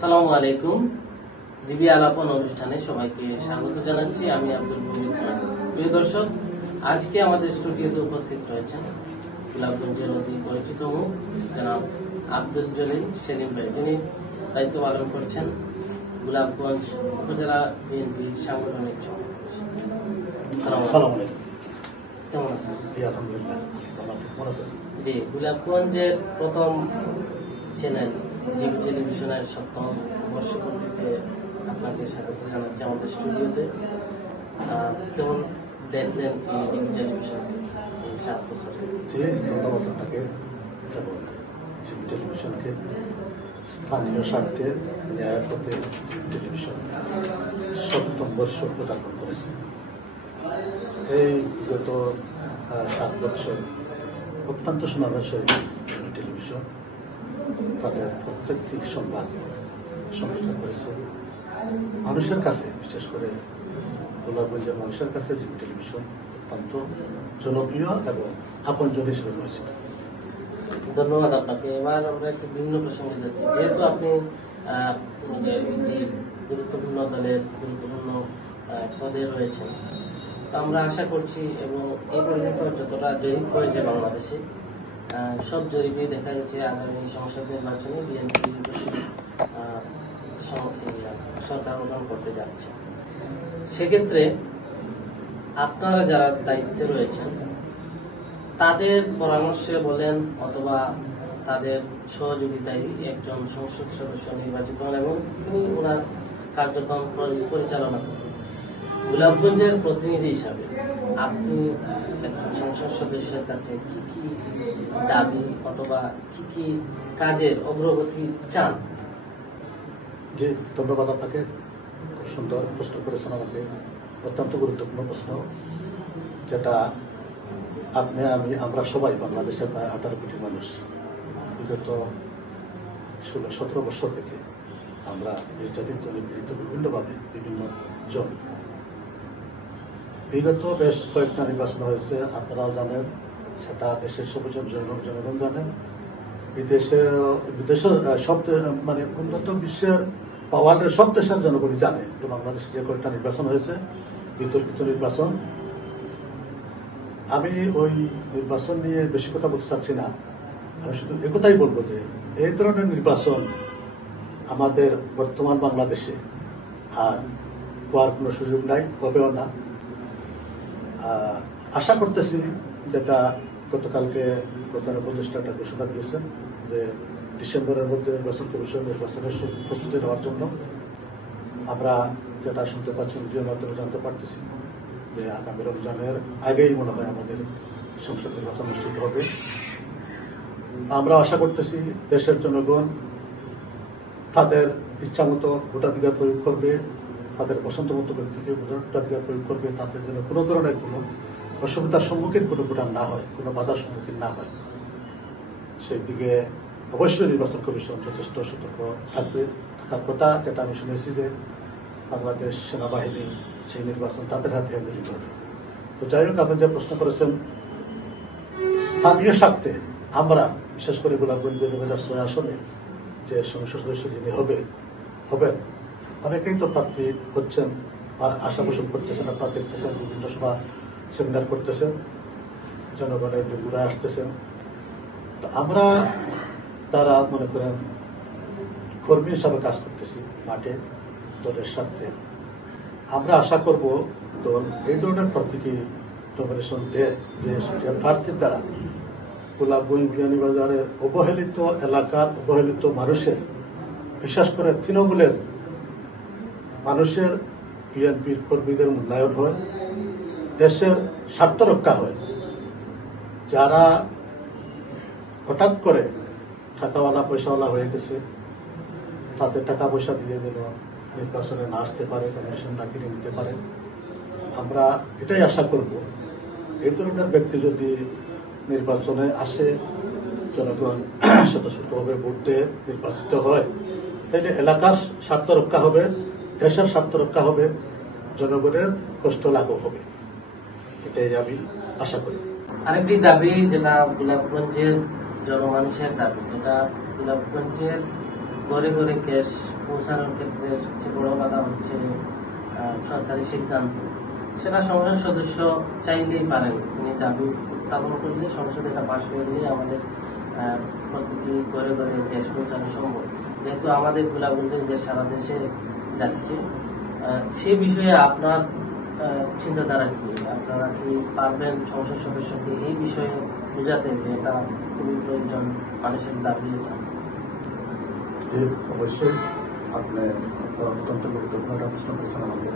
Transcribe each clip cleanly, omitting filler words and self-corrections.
আসসালামু আলাইকুম। জিবি আলাপন অনুষ্ঠানে সবাইকে স্বাগত জানাচ্ছি। আমি আব্দুল মুমিন। প্রিয় দর্শক, আজকে আমাদের স্টুডিওতে উপস্থিত রয়েছেন গোলাপগঞ্জের অতি পরিচিত মুখ জনাব আব্দুল জলিল সেলিম ভাই, যিনি দায়িত্ব পালন করছেন গোলাপগঞ্জ উপজেলা বিএনপির সাংগঠনিক সম্পাদক। কেমন আছেন? জি, গোলাপগঞ্জের প্রথম চ্যানেল জিবি টেলিভিশনের 7ম বর্ষপূর্তিতে আপনাকে স্বাগত জানাচ্ছি আমাদের স্টুডিওতে। কেমন দেখলেন এই জিবি টেলিভিশন এই 7 বছর? ধন্যবাদ আপনাকে এবং জিবি টেলিভিশনকে। স্থানীয় স্বার্থে ন্যায়ের পথে জিবি টেলিভিশন 7ম বর্ষ পদার্পণ করেছে। এই গত 7 বছর অত্যন্ত সুনামের জিবি টেলিভিশন তাদের প্রত্যেকটি সংবাদ সম্প্রচার করেছে মানুষের কাছে, বিশেষ করে গোলাপগঞ্জের মানুষের কাছে জিবি টেলিভিশন অত্যন্ত জনপ্রিয় এবং আপনজন হিসেবে পরিচিত। ধন্যবাদ আপনাকে। এবার আমরা একটু ভিন্ন প্রসঙ্গে যাচ্ছি। যেহেতু আপনি একটি গুরুত্বপূর্ণ দলের গুরুত্বপূর্ণ পদে রয়েছেন, তো আমরা আশা করছি এবং এই পর্যন্ত যতটা জরিপ হয়েছে বাংলাদেশে, সব জরিপে দেখা গেছে আগামী সংসদ নির্বাচনে বিএনপি সরকার গঠন করতে যাচ্ছে। সেক্ষেত্রে আপনারা যারা দায়িত্বে রয়েছেন তাদের পরামর্শে বলেন অথবা তাদের সহযোগিতায় একজন সংসদ সদস্য নির্বাচিত হন এবং তিনি ওনার কার্যক্রম পরিচালনা করেন। গোলাপগঞ্জের প্রতিনিধি হিসাবে আপনি সংসদ সদস্যের কাছে কি কি দাবি অথবা কি কি কাজের অগ্রগতি চান? জি, ধন্যবাদ আপনাকে। খুব সুন্দর প্রশ্ন করেছেন আমাকে। অত্যন্ত গুরুত্বপূর্ণ প্রশ্ন, যেটা আপনি আমি আমরা সবাই বাংলাদেশের প্রায় 18 কোটি মানুষ বিগত 16-17 বছর থেকে আমরা নির্যাতিত নিপীড়িত বিভিন্নভাবে বিভিন্ন জন। বিগত বেশ কয়েকটা নির্বাচন হয়েছে, আপনারাও জানেন, সেটা দেশের সবজন জনগণ জানেন। বিদেশের সব মানে উন্নত বিশ্বের বা ওয়ার্ল্ডের সব দেশের জনগণই জানে যে বাংলাদেশে যে কয়েকটা নির্বাচন হয়েছে বিতর্কিত নির্বাচন। আমি ওই নির্বাচন নিয়ে বেশি কথা বলতে চাচ্ছি না। আমি শুধু একথাই বলবো যে এই ধরনের নির্বাচন আমাদের বর্তমান বাংলাদেশে আর হওয়ার কোনো সুযোগ নাই, হবেও না। আশা করতেছি, যেটা গতকালকে প্রধান উপদেষ্টাটা ঘোষণা দিয়েছেন যে ডিসেম্বরের মধ্যে নির্বাচন কমিশন নির্বাচনের প্রস্তুতি নেওয়ার জন্য। আমরা যেটা শুনতে পাচ্ছি মিডিয়ার মাধ্যমে জানতে পারতেছি যে আগামী রমজানের আগেই মনে হয় আমাদের সংসদ নির্বাচন অনুষ্ঠিত হবে। আমরা আশা করতেছি দেশের জনগণ তাদের ইচ্ছামতো ভোটাধিকার প্রয়োগ করবে, তাদের পছন্দ মতো ব্যক্তিকে ভোটাধিকার প্রয়োগ করবে, তাদের জন্য কোনো ধরনের কোনো অসুবিধার সম্মুখীন কোনো ভোটার না হয়, কোনো বাধার সম্মুখীন না হয়। সেই দিকে অবশ্যই নির্বাচন কমিশন যথেষ্ট সতর্ক থাকবে, থাকার কথা। যেটা আমি শুনেছি যে বাংলাদেশ সেনাবাহিনী সেই নির্বাচন তাদের হাতে হ্যান্ডেল করবে। তো যাই হোক, আপনি যে প্রশ্ন করেছেন, স্থানীয় স্বার্থে আমরা বিশেষ করে গোলাপগঞ্জ 2006 আসনে যে সংসদ সদস্য যিনি হবেন, অনেকেই তো প্রার্থী হচ্ছেন আর আশা পোষণ করতেছেন। আপনারা দেখতেছেন বিভিন্ন সভা সেমিনার করতেছেন, জনগণের ঘুরে আসতেছেন। তো আমরা তারা মনে করেন কর্মী হিসাবে কাজ করতেছি মাঠে দলের স্বার্থে। আমরা আশা করব দল এই ধরনের প্রার্থীকে নমিনেশন দেয় যে প্রার্থীর দ্বারা গোলাপগঞ্জ বিয়ানীবাজারের অবহেলিত এলাকার অবহেলিত মানুষের, বিশেষ করে তৃণমূলের মানুষের, বিএনপির কর্মীদের মূল্যায়ন হয়, দেশের স্বার্থ রক্ষা হয়। যারা হঠাৎ করে টাকাওয়ালা পয়সাওয়ালা হয়ে গেছে, তাদের টাকা পয়সা দিয়ে যেন নির্বাচনে না আসতে পারে, নমিনেশন না কিনে নিতে পারে। আমরা এটাই আশা করব, এই ধরনের ব্যক্তি যদি নির্বাচনে আসে, জনগণ স্বতঃস্ফূর্তভাবে ভোট দিয়ে নির্বাচিত হয়, তাহলে এলাকার স্বার্থ রক্ষা হবে, দেশের স্বার্থ রক্ষা হবে, জনগণের কষ্ট লাঘব হবে। এটাই আমি আশা করি। আরেকটি দাবি যেটা গোলাপগঞ্জের জনমানুষের দাবি, যেটা গোলাপগঞ্জের ঘরে ঘরে গ্যাস পৌঁছানোর ক্ষেত্রে সবচেয়ে বড় বাধা হচ্ছে সরকারি সিদ্ধান্ত। সেটা সংসদ সদস্য চাইলেই পারেন, তিনি দাবি উত্থাপন করলে সংসদে এটা পাশ হয়ে গেলে আমাদের প্রতিটি ঘরে ঘরে গ্যাস পৌঁছানো সম্ভব। যেহেতু আমাদের গোলাগুলির গ্যাস সারা দেশে যাচ্ছে, সে বিষয়ে আপনার চিন্তাধারা কি? আপনারা কি পারবেন সংসদ সদস্যকে এই বিষয়ে বোঝাতে যে এটা খুবই প্রয়োজন, মানুষের দাবি? যে অবশ্যই আপনি একটা অত্যন্ত গুরুত্বপূর্ণ একটা প্রশ্ন করেছেন আমাদের।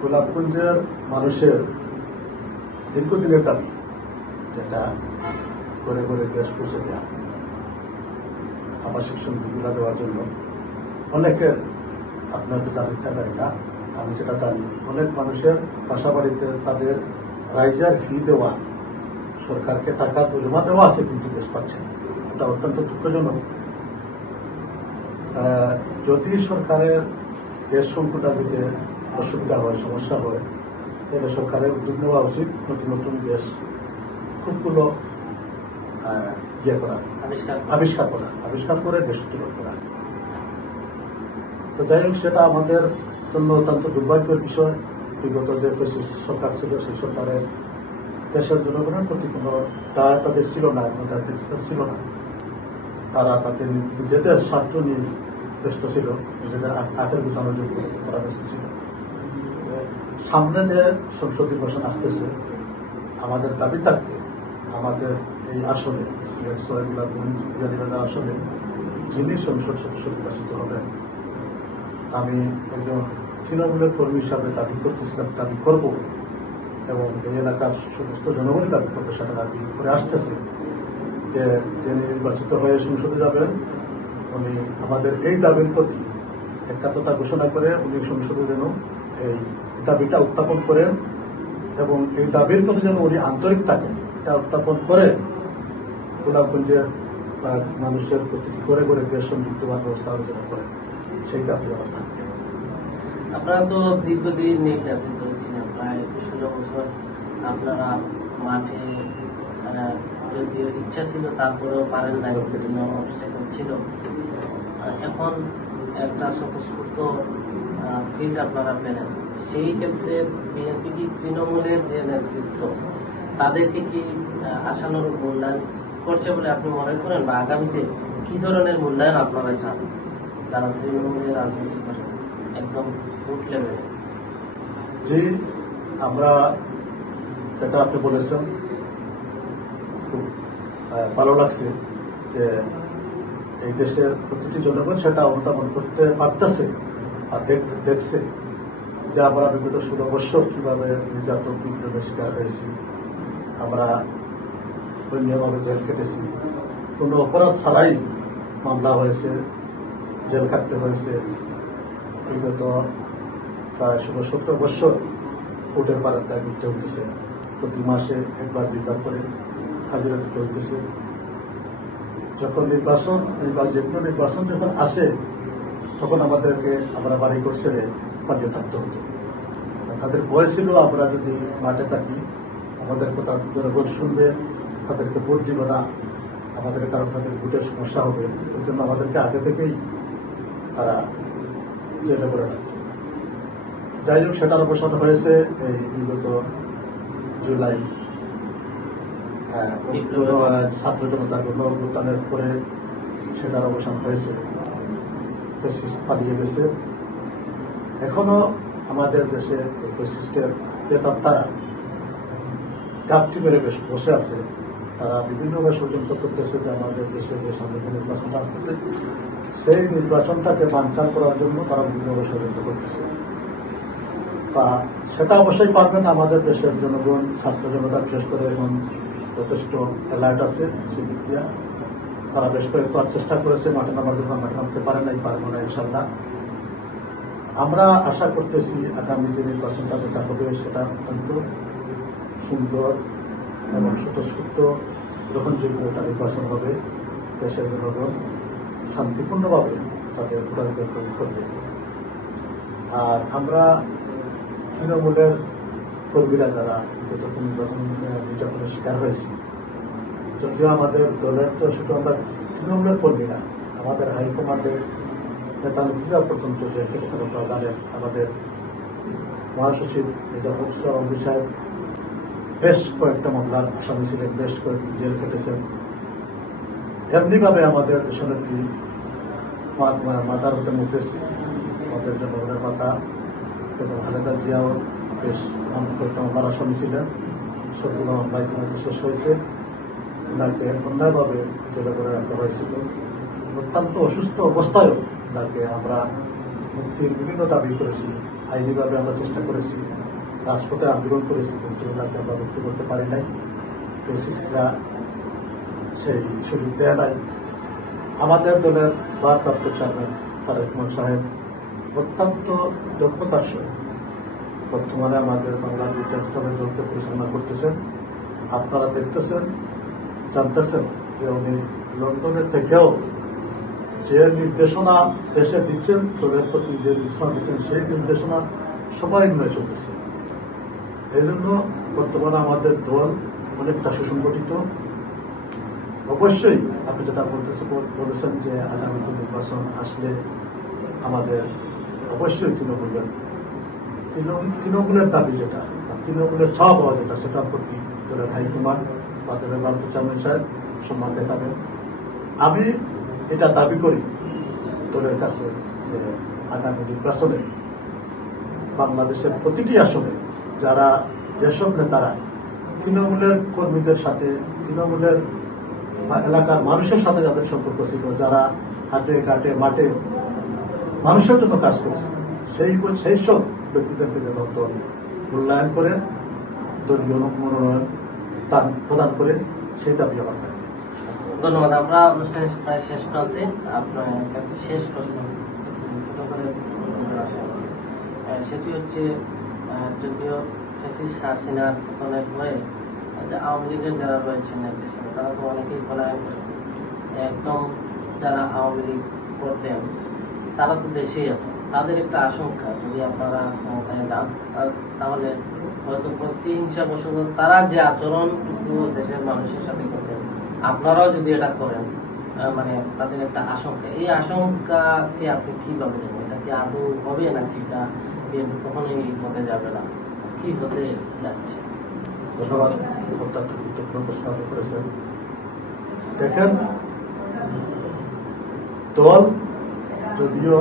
গোলাপগঞ্জের মানুষের দীর্ঘদিনের দাবি, যেটা করে করে গ্যাস পৌঁছে দেওয়া, আবাসিক সুবিধা দেওয়ার জন্য অনেকের আপনার তো দাবি থাকার না, আমি যেটা জানি অনেক মানুষের বাসা বাড়িতে তাদের রাইজার ফি দেওয়া, সরকারকে টাকা জমা দেওয়া আছে, কিন্তু গ্যাস পাচ্ছে না। এটা অত্যন্ত দুঃখজনক। যদি সরকারের গ্যাস সংকটটা দিতে অসুবিধা হয়, সমস্যা হয়, তাহলে সরকারের উদ্যোগ নেওয়া উচিত নতুন নতুন গ্যাস খুবগুলো আবিষ্কার করে গ্যাস উৎপাদন করা। তো যাই হোক, সেটা আমাদের জন্য অত্যন্ত দুর্ভাগ্যের বিষয়। বিগত যে সরকার ছিল, সেই সরকারের দেশের জনগণের প্রতি কোনো দায় তাদের ছিল না, কোনো দায়িত্ব ছিল না। তারা তাদের নিজেদের স্বার্থ নিয়ে ব্যস্ত ছিল, নিজেদের আখের গুছানোর জন্য করা ব্যস্ত ছিল। সামনে যে সংসদ নির্বাচন আসতেছে, আমাদের দাবি থাকবে আমাদের এই আসনে আসনে যিনি সংসদ সদস্য নির্বাচিত হবেন, আমি একজন তৃণমূলের কর্মী হিসাবে দাবি করব, এবং এই এলাকার সমস্ত জনগণই দাবি করবে, সেটা দাবি করে আসতেছে যে যিনি নির্বাচিত হয়ে সংসদে যাবেন, উনি আমাদের এই দাবির প্রতি একাত্মতা ঘোষণা করে উনি সংসদে যেন এই দাবিটা উত্থাপন করেন, এবং এই দাবির প্রতি যেন উনি আন্তরিক থাকেন, এটা উত্থাপন করে গোলাপগঞ্জের মানুষের প্রতি করে করে গ্যাস সংযুক্ত ব্যবস্থা আলোচনা করেন, সেই দাবি আমার থাকবে। আপনারা তো দীর্ঘদিন নির্যাতিত হয়েছিলেন, প্রায় 16 বছর আপনারা মাঠে, যদিও ইচ্ছা ছিল তারপরেও পারেন নাই, বিভিন্ন অবস্থান ছিল। এখন একটা স্বতঃস্ফূর্ত ফিজ আপনারা পেলেন, সেই ক্ষেত্রে বিএনপি কি তৃণমূলের যে নেতৃত্ব তাদেরকে কি আশানুরূপ মূল্যায়ন করছে বলে আপনি মনে করেন, বা আগামীতে কি ধরনের মূল্যায়ন আপনারা চান যারা তৃণমূলের রাজনীতি করে একদম বুথ লেভেলে? যে আমরা যেটা আপনি বলেছেন, খুব ভালো লাগছে যে এই দেশের প্রতিটি জনগণ সেটা অনুধাবন করতে পারতেছে আর দেখছে যে আমরা বিগত 16 বছর কিভাবে নির্যাতন বিদ্রোহের শিকার হয়েছি, আমরা অন্যভাবে জেল কেটেছি, কোনো অপরাধ ছাড়াই মামলা হয়েছে, জেল কাটতে হয়েছে। বিগত প্রায় 16-17 বছর কোর্টের বারান্দায় ঘুরতে হইতেছে, প্রতি মাসে একবার দুইবার করে হাজিরা দিতে হইতেছে। যখন যে কোনো নির্বাচন যখন আসে, তখন আমাদেরকে আমরা বাড়ি করছে পাঠিয়ে থাকতে হতো। তাদের ভয় ছিল আমরা যদি মাঠে থাকি আমাদের কথা জনগণ শুনবে, তাদেরকে ভোট দিবে না, আমাদের কারণ তাদের ভোটের সমস্যা হবে। ওই জন্য আমাদেরকে আগে থেকেই তারা জেলে করে রাখত। যাই হোক, সেটার অবসান হয়েছে এই বিগত জুলাই ছাত্র জনতার গণ-অভ্যুত্থানের পরে সেটার অবসান হয়েছে, পালিয়ে গেছে। এখনো আমাদের দেশে ফ্যাসিস্টের তারা ঘাপটি মেরে বসে আছে। তারা বিভিন্নভাবে ষড়যন্ত্র করতেছে যে আমাদের দেশে যে সামনে নির্বাচনটা আসতেছে, সেই নির্বাচনটাকে বানচাল করার জন্য তারা বিভিন্নভাবে ষড়যন্ত্র করতেছে। বা সেটা অবশ্যই পারবেন না, আমাদের দেশের জনগণ, ছাত্র জনতা বিশেষ করে এখন যথেষ্ট অ্যালার্ট আছে সেই দিক দিয়ে। তারা বেশ কয়েকবার চেষ্টা করেছে মাঠে নামার জন্য, মাঠে নামতে পারে নাই, পারবো না ইনশাল্লাহ। আমরা আশা করতেছি আগামী যে নির্বাচনটা যেটা হবে সেটা অত্যন্ত সুন্দর এবং স্বতঃস্ফূর্ত গ্রহণযোগ্য একটা নির্বাচন হবে। দেশের জনগণ শান্তিপূর্ণভাবে তাদের ভোটাধিকার প্রয়োগ করবে। আর আমরা তৃণমূলের কর্মীরা যারা নির্বাচনের শিকার হয়েছি, যদিও আমাদের দলের তো শুধু আমরা তৃণমূলের কর্মীরা আমাদের হাইকমান্ডের নেতা নেত্রীরা পর্যন্ত যে কেটেছেন আপনারা জানেন। আমাদের মহাসচিব মির্জাফর আলমগীর সাহেব বেশ কয়েকটা মামলার আসামি ছিলেন, বেশ কয়েকদিন জেল কেটেছেন। এমনিভাবে আমাদের দেশনেত্রী মাতার ডেমোক্রেসি, আমাদের জনগণের মাতা এবং খালেদা জিয়াও বেশ কয়েকটা মামলার আসামি ছিলেন। সবগুলো মামলা ইতিমধ্যে শেষ হয়েছে। ওনাকে অন্যায়ভাবে জেলে করে রাখা হয়েছিল। অত্যন্ত অসুস্থ অবস্থায়ও ওনাকে আমরা মুক্তির বিভিন্ন দাবি করেছি, আইনিভাবে আমরা চেষ্টা করেছি, রাজপথে আন্দোলন করেছি, কিন্তু ওনাকে আমরা মুক্তি করতে পারি নাই। এসিসিরা সেই সুযোগ দেয় নাই। আমাদের দলের ভারপ্রাপ্ত চেয়ারম্যান তারেক রহমান সাহেব অত্যন্ত দক্ষতার সঙ্গে বর্তমানে আমাদের বাংলাদেশ জাতীয়তাবাদী দলকে পরিচালনা করতেছেন। আপনারা দেখতেছেন, জানতেছেন যে উনি লন্ডনের থেকেও যে নির্দেশনা দেশে দিচ্ছেন, দলের প্রতি যে নির্দেশনা দিচ্ছেন, সেই নির্দেশনা সবাই মেনে চলতেছে। এই জন্য বর্তমানে আমাদের দল অনেকটা সুসংগঠিত। অবশ্যই আপনি যেটা বলেছেন যে আগামী নির্বাচন আসলে আমাদের অবশ্যই তৃণমূলের দাবি যেটা, তৃণমূলের ছাওয়া পাওয়া যেটা, সেটার প্রতি দলের হাইকমান্ড বা দলের ভারপ্রাপ্ত চেয়ারম্যান সাহেব সম্মান দেখাবেন। আমি এটা দাবি করি দলের কাছে যে আগামী নির্বাচনে বাংলাদেশের প্রতিটি আসনে যারা যেসব নেতারা তৃণমূলের কর্মীদের সাথে, তৃণমূলের এলাকার মানুষের সাথে যাদের সম্পর্ক ছিল, যারা হাটে ঘাটে মাঠে মানুষের জন্য কাজ করেছে, সেই সব ব্যক্তিদেরকে যেন দল মূল্যায়ন করে দলীয় মনোনয়ন প্রদান করে, সেই দাবি আমার থাকে। ধন্যবাদ। আমরা অনুষ্ঠানের প্রায় শেষ প্রান্তে, আপনার কাছে শেষ প্রশ্ন ছোট করে আসে, সেটি হচ্ছে যদিও ফ্যাসিস্ট হাসিনার পতনের পরে আওয়ামী লীগের যারা রয়েছেন দেশে, তারা তো অনেকেই পলায়ন করে। একদম যারা আওয়ামী লীগ করতেন তারা তো দেশেই আছে। তাদের একটা আশঙ্কা, যদি আপনারা ক্ষমতায় যান তাহলে হয়তো প্রতিহিংসা বশত তারা যে আচরণটুকু দেশের মানুষের সাথে করতেন, আপনারাও যদি এটা করেন, মানে তাদের একটা আশঙ্কা। এই আশঙ্কাকে আপনি কিভাবে নেবেন? এটা কি আদৌ হবে নাকি এটা কখনোই হতে যাবে না? কি হতে যাচ্ছে? ধন্যবাদ। অত্যন্ত গুরুত্বপূর্ণ প্রশ্ন আপনি করেছেন। দেখেন, দল যদিও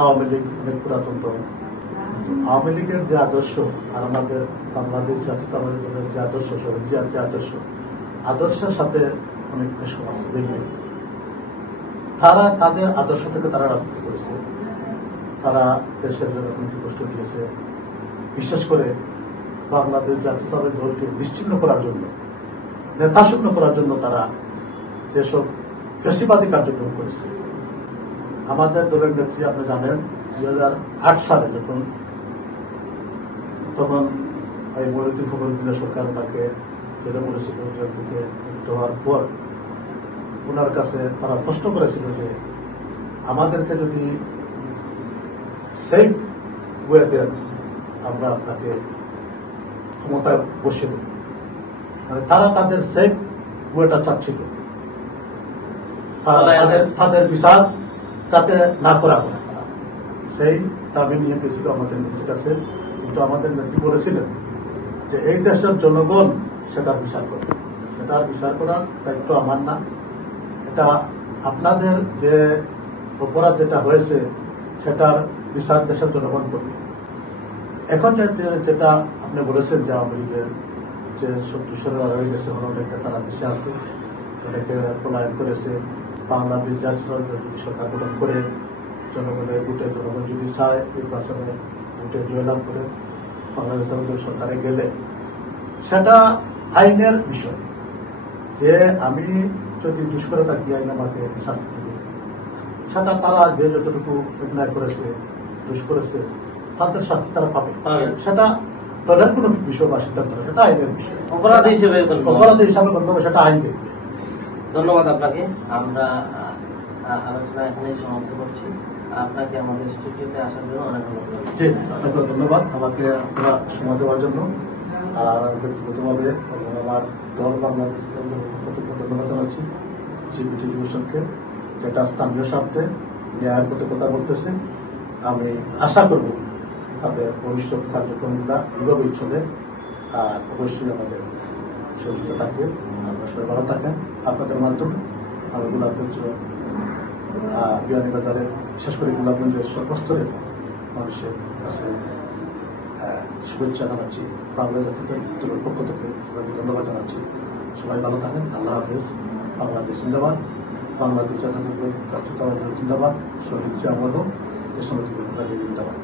আওয়ামী লীগ অনেক পুরাতন দল, আওয়ামী লীগের যে আদর্শ আর আমাদের বাংলাদেশ জাতীয়তাবাদী দলের যে আদর্শ, শহীদ জিয়ার যে আদর্শের সাথে অনেক সমাজ দেখবে। তারা তাদের আদর্শ থেকে তারা রাজনীতি করেছে, তারা দেশের জন্য অনেক কষ্ট দিয়েছে। বিশেষ করে বাংলাদেশ জাতীয়তাবাদী দলকে বিচ্ছিন্ন করার জন্য, নেতাশূন্য করার জন্য তারা যেসব ফ্যাসিবাদী কার্যক্রম করেছে। আমাদের দলের নেত্রী আপনি জানেন 2008 সালে তখন এই মহিউদ্দিন খবরউদ্দিনের সরকার তাকে জেলে বলেছিল, জেল থেকে মুক্ত হওয়ার পর ওনার কাছে তারা প্রশ্ন করেছিল যে আমাদেরকে যদি সেফ ওয়ে দেন আমরা আপনাকে ক্ষমতায় বসিয়ে দেব। মানে তারা তাদের সেফ ওয়েটা চাচ্ছিল, তাদের বিচার যাতে না করা হয়, সেই দাবি নিয়ে গেছিল আমাদের নেত্রীর কাছে। কিন্তু আমাদের নেত্রী বলেছিলেন যে এই দেশের জনগণ সেটার বিচার করবে, সেটার বিচার করার দায়িত্ব আমার না, এটা আপনাদের যে অপরাধ যেটা হয়েছে সেটার বিচার দেশের জনগণ করবে। এখন যেটা আপনি বলেছেন যে আওয়ামী লীগের যে সব দূষণেরা রয়ে গেছে, অনেকে তারা দেশে আছে, অনেকে পলায়ন করেছে। বাংলাদেশ জাতীয়তাবাদী সরকার গঠন করে জনগণের ভোটে, জনগণ যদি চায় নির্বাচনে ভোটে জয়লাভ করে বাংলাদেশ জাতীয়তাবাদী সরকারে গেলে সেটা আইনের বিষয়। যে আমি যদি দুষ্করে থাকি, আইন আমাকে শাস্তি দেবে, সেটা তারা যে যতটুকু অন্যায় করেছে, দুষ করেছে, তাদের শাস্তি তারা পাবে। সেটা দলের কোনো বিষয় বা সিদ্ধান্ত নয়, সেটা আইনের বিষয়। অপরাধী হিসাবে গণ্য হবে, সেটা আইন দেখবে। ধন্যবাদ আপনাকে। আমরা আলোচনা এখানেই সমাপ্ত করছি। আপনাকে আমাদের স্টুডিওতে আসার জন্য অনেক আপনাকে ধন্যবাদ, আমাকে আপনারা সময় দেওয়ার জন্য। আর ব্যক্তিগতভাবে আমার দল বাংলাদেশ ধন্যবাদ জানাচ্ছি। জিবি টেলিভিশনকে, যেটা স্থানীয় স্বার্থে ন্যায়ের পথে কথা বলতেছে। আমি আশা করব তাদের ভবিষ্যৎ কার্যক্রমটা এভাবেই চলে, আর অবশ্যই আমাদের সহযোগিতা থাকবে। আপনারা সবাই ভালো থাকেন। আপনাদের মাধ্যমে আমি গোলাপগঞ্জ বিয়ানীবাজারে, বিশেষ করে গোলাপগঞ্জের সর্বস্তরের মানুষের কাছে শুভেচ্ছা জানাচ্ছি। বাংলা জাতীয় পক্ষ থেকে সবাইকে ধন্যবাদ জানাচ্ছি। সবাই ভালো থাকেন। আল্লাহ হাফেজ। বাংলাদেশ জিন্দাবাদ। বাংলাদেশ জাতীয়তাবাদী জিন্দাবাদ। শহীদ জিয়াউর রহমান, দেশনেত্রী বেগম খালেদা জিয়া জিন্দাবাদ।